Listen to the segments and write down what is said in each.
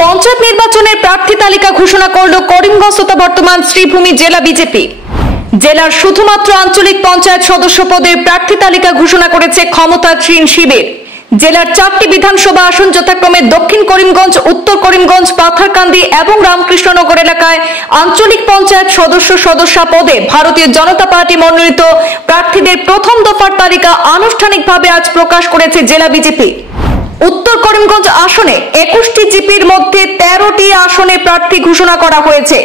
পঞ্চায়েত নির্বাচনের প্রার্থী তালিকা ঘোষণা করল করিমগঞ্জ তথা বর্তমান শ্রীভূমি জেলা বিজেপি। জেলার শুধুমাত্র আঞ্চলিক পঞ্চায়েত সদস্য পদের প্রার্থী তালিকা ঘোষণা করেছে ক্ষমতাসীন শিবির। জেলার 4টি বিধানসভা আসন যথাক্রমে দক্ষিণ করিমগঞ্জ, উত্তর করিমগঞ্জ, পাথারকান্দি এবং রামকৃষ্ণনগর এলাকায় আঞ্চলিক পঞ্চায়েত সদস্যা পদে ভারতীয় জনতা পার্টি মনোনীত প্রার্থীদের প্রথম দফার তালিকা আনুষ্ঠানিকভাবে আজ প্রকাশ করেছে জেলা বিজেপি। উত্তর করিমগঞ্জ আসনে 21টি জিপির মধ্যে 13টি আসনে প্রার্থী ঘোষণা করা হয়েছে।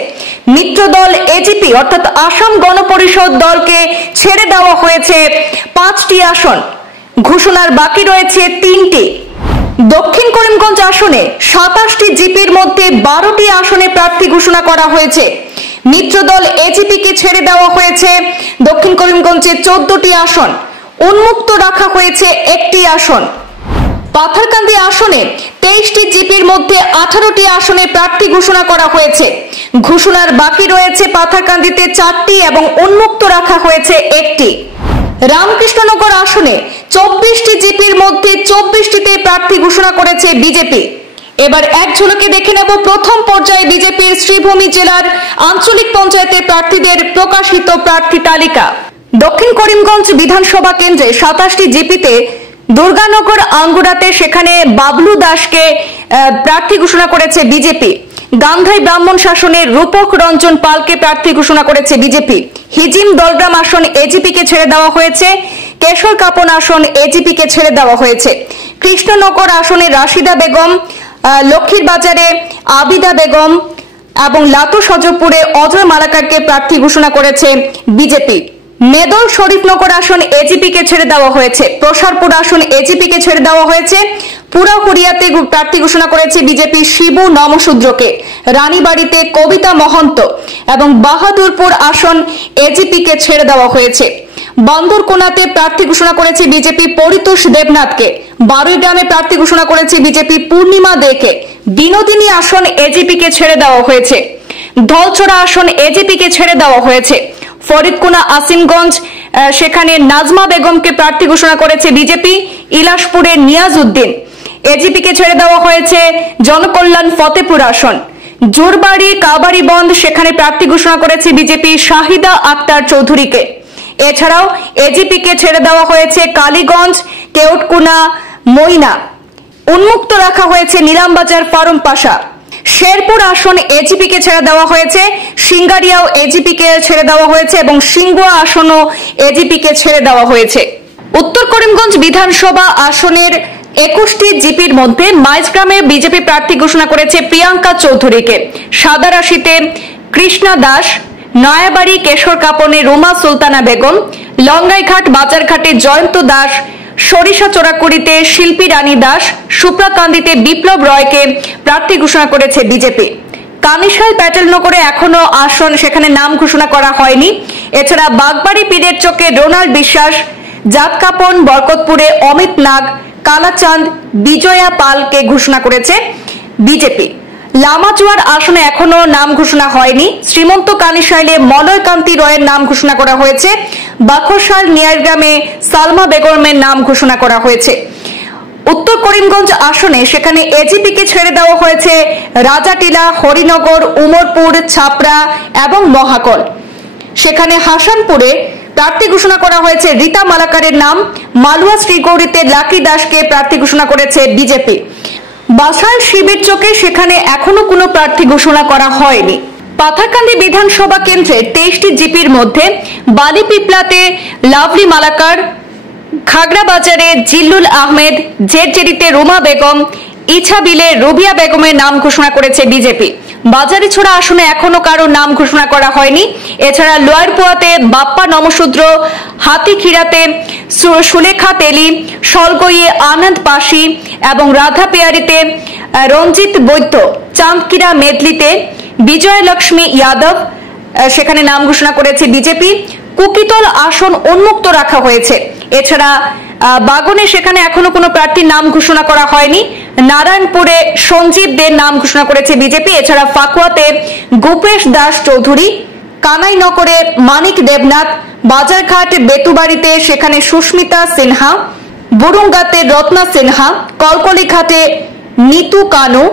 মিত্র দল এজিপি অর্থাৎ আসাম গণপরিষদ দলকে ছেড়ে দেওয়া হয়েছে 5টি আসন, ঘোষণার বাকি রয়েছে 3টি। দক্ষিণ করিমগঞ্জ আসনে 27টি জিপির মধ্যে 12টি আসনে প্রার্থী ঘোষণা করা হয়েছে। মিত্র দল এজিপিকে ছেড়ে দেওয়া হয়েছে দক্ষিণ করিমগঞ্জে 14টি আসন, উন্মুক্ত রাখা হয়েছে 1টি আসন। পাথারকান্দি আসনে 23টি জিপির মধ্যে 18টি আসনে প্রার্থী ঘোষণা করা হয়েছে। ঘোষণার বাকি রয়েছে পাথারকান্দিতে 4টি এবং উন্মুক্ত রাখা হয়েছে 1টি। রামকৃষ্ণনগর আসনে 24টি জিপির মধ্যে 24টিতে প্রার্থী ঘোষণা করেছে বিজেপি। এবার এক ঝলকে দেখে নেব প্রথম পর্যায়ে বিজেপির শ্রীভূমি জেলার আঞ্চলিক পঞ্চায়েতের প্রার্থীদের প্রকাশিত প্রার্থী তালিকা। দক্ষিণ করিমগঞ্জ বিধানসভা কেন্দ্রে 27টি জিপিতে দুর্গানগর আঙ্গুরাতে সেখানে বাবলু দাসকে প্রার্থী ঘোষণা করেছে বিজেপি। গান্ধাই ব্রাহ্মণ শাসনের রূপক রঞ্জন পালকে প্রার্থী ঘোষণা করেছে বিজেপি। হিজিম দলগ্রাম আসন এজিপিকে ছেড়ে দেওয়া হয়েছে। কেশর কাপন আসন এজিপিকে ছেড়ে দেওয়া হয়েছে। কৃষ্ণনগর আসনে রাশিদা বেগম, লক্ষ্মীর বাজারে আবিদা বেগম এবং লাতু সজপুরে অজয় মালাকারকে প্রার্থী ঘোষণা করেছে বিজেপি। মেদল শরীফনগর আসন এজিপিকে ছেড়ে দেওয়া হয়েছে। প্রসারপুর আসন এজিপিকে ছেড়ে দেওয়া হয়েছে। পুরাহুড়িয়াতে প্রার্থী ঘোষণা করেছে বিজেপি শিবু নমশূদ্রকে। রানীবাড়িতে কবিতা মহন্ত এবং বাহাদুরপুর আসন এজিপিকে ছেড়ে দেওয়া হয়েছে। বান্দরকোনাতে প্রার্থী ঘোষণা করেছে বিজেপি পরিতোষ দেবনাথকে। বারুইগ্রামে প্রার্থী ঘোষণা করেছে বিজেপি পূর্ণিমা দেকে। বিনোদিনী আসন এজিপিকে ছেড়ে দেওয়া হয়েছে। ধলছড়া আসন এজিপিকে ছেড়ে দেওয়া হয়েছে। ফরিদকুনা আসিমগঞ্জ সেখানে নাজমা বেগমকে প্রার্থী ঘোষণা করেছে বিজেপি। ইলাসপুরে নিয়াজ উদ্দিন এজিপিকে ছেড়ে দেওয়া হয়েছে। জনকল্যাণ ফতেপুর আসন জোরবাড়ি কাবাড়িবন্ধ সেখানে প্রার্থী ঘোষণা করেছে বিজেপি শাহিদা আক্তার চৌধুরীকে। এছাড়াও এজিপিকে ছেড়ে দেওয়া হয়েছে কালীগঞ্জ, কেওটকুনা, মইনা। উন্মুক্ত রাখা হয়েছে নিলামবাজার ফারুম পাশা। শেরপুর আসন এজিপিকে ছেড়ে দেওয়া হয়েছে। সিঙ্গারিয়াও এজিপিকে ছেড়ে দেওয়া হয়েছে এবং সিংগুয়া আসনও এজিপিকে ছেড়ে দেওয়া হয়েছে। উত্তর করিমগঞ্জ বিধানসভা আসনের 21টি জিপির মধ্যে মাইজগ্রামে বিজেপি প্রার্থী ঘোষণা করেছে প্রিয়াঙ্কা চৌধুরীকে। সাদারাশিতে কৃষ্ণা দাস, নয়াবাড়ি কেশর কাপনে রুমা সুলতানা বেগম, লঙ্গাইঘাট বাজারঘাটে জয়ন্ত দাস, সরিষা চোরাকুড়িতে শিল্পী রানী দাস, সুপ্রাকান্দিতে বিপ্লব রয়কে প্রার্থী ঘোষণা করেছে বিজেপি। কামিশাল প্যাটেলনগরে এখনো আসন সেখানে নাম ঘোষণা করা হয়নি। এছাড়া বাগবাড়ি পীরের চোখে রোনাল বিশ্বাস, জাতকাপন বরকতপুরে অমিত নাগ, কালাচাঁদ বিজয়া পালকে ঘোষণা করেছে বিজেপি। লামাজোয়ার আসনে এখনো নাম ঘোষণা হয়নি। শ্রীমন্ত কানিশাইলে মলয়কান্তি রয়ের নাম ঘোষণা করা হয়েছে। বাখরশাল নিয়ারগ্রামে সালমা বেগমের নাম ঘোষণা করা হয়েছে। উত্তর করিমগঞ্জ আসনে সেখানে এজিপিকে ছেড়ে দেওয়া হয়েছে রাজাটিলা, হরিনগর, উমরপুর, ছাপড়া এবং মহাকল। সেখানে হাসানপুরে প্রার্থী ঘোষণা করা হয়েছে রীতা মালাকারের নাম। মালুয়া শ্রীগৌরীতে লাকি দাসকে প্রার্থী ঘোষণা করেছে বিজেপি। বাসাইল শিবির চোখে সেখানে এখনো কোনো প্রার্থী ঘোষণা করা হয়নি। পাথারকান্দি বিধানসভা কেন্দ্রে 23টি জিপির মধ্যে বালিপিপলাতে লাভলি মালাকার, খাগড়াবাজারে জিল্লুল আহমেদ, জেরজেরিতে রুমা বেগম, ইছাবিলে রুবিয়া বেগমের নাম ঘোষণা করেছে বিজেপি। বাজারিছড়া আসনে এখনো কারো নাম ঘোষণা করা হয়নি। এছাড়া লোয়ারপোয়াতে বাপ্পা নমশূদ্র, হাতিখিরাতে সুলেখা তেলি, সলগইয়ে আনন্দ পাশি এবং রাধা পেয়ারিতে রঞ্জিত বৈদ্য, চাঁদকিরা মেদলিতে বিজয়লক্ষ্মী যাদব সেখানে নাম ঘোষণা করেছে বিজেপি। কুকিতল আসন উন্মুক্ত রাখা হয়েছে। এছাড়া বাগনে সেখানে এখনো কোনো প্রার্থীর নাম ঘোষণা করা হয়নি। নারায়ণপুরে সঞ্জীব দের নাম ঘোষণা করেছে বিজেপি। এছাড়া ফাকুয়াতে গোপেশ দাস চৌধুরী, কানাইনগরে মানিক দেবনাথ, বাজারঘাট বেতুবাড়িতে সেখানে সুস্মিতা সিনহা, বুরুঙ্গাতে রত্না সিনহা, কলকলিঘাটে নিতু কানু,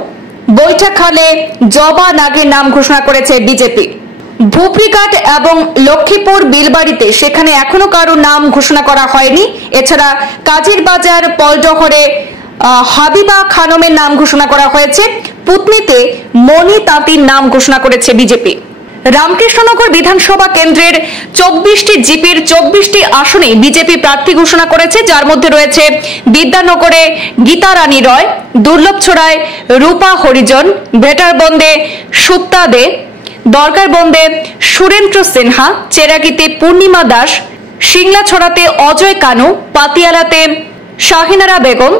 বৈঠাখালে জবা নাগের নাম ঘোষণা করেছে বিজেপি। ভুবরিঘাট এবং লক্ষ্মীপুর বিলবাড়িতে সেখানে এখনো কারো নাম ঘোষণা করা হয়নি। এছাড়া কাজীর বাজার পলডহরে হাবিবা খানমের নাম ঘোষণা করা হয়েছে। পুতনিতে মনি তাঁতির নাম ঘোষণা করেছে বিজেপি। রামকৃষ্ণনগর বিধানসভা কেন্দ্রের 24টি জিপির 24টি আসনে বিজেপি প্রার্থী ঘোষণা করেছে, যার মধ্যে রয়েছে বিদ্যানগরে গীতা রানী রয়, দুর্লভছড়ায় রূপা হরিজন, ভেটারবন্দে সুত্তা দে, দরগারবন্দে সুরেন্দ্র সিনহা, চেরাগিতে পূর্ণিমা দাস, সিংলাছড়াতে অজয় কানু, পাতিয়ালাতে শাহিনারা বেগম,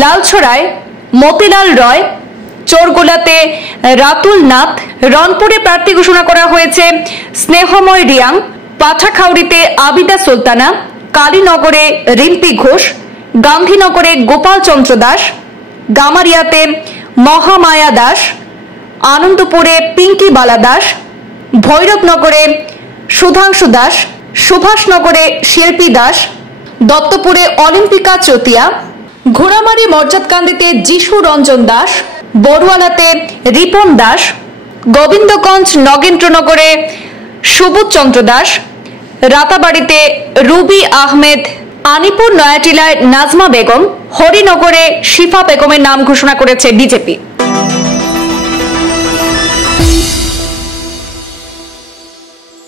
লালছড়ায় মতিলাল রয়, চোরগোলাতে রাতুল নাথ, রংপুরে প্রার্থী ঘোষণা করা হয়েছে স্নেহময় রিয়াং, পাঠাখাউড়িতে আবিদা সুলতানা, কালীনগরে রিম্পি ঘোষ, গান্ধীনগরে গোপাল চন্দ্র দাস, গামারিয়াতে মহামায়া দাস, আনন্দপুরে পিঙ্কি বালা দাস, ভৈরবনগরে সুধাংশু দাস, সুভাষনগরে শিল্পী দাস, দত্তপুরে অলিম্পিকা চতিয়া, ঘোড়ামারি মর্যাদকান্দিতে যিশু রঞ্জন দাস, বড়ুয়ালাতে রিপন দাস, গোবিন্দগঞ্জ নগেন্দ্রনগরে সুবোধ চন্দ্র দাস, রাতাবাড়িতে রুবি আহমেদ, আনিপুর নয়াটিলায় নাজমা বেগম, হরিনগরে শিফা বেগমের নাম ঘোষণা করেছে বিজেপি।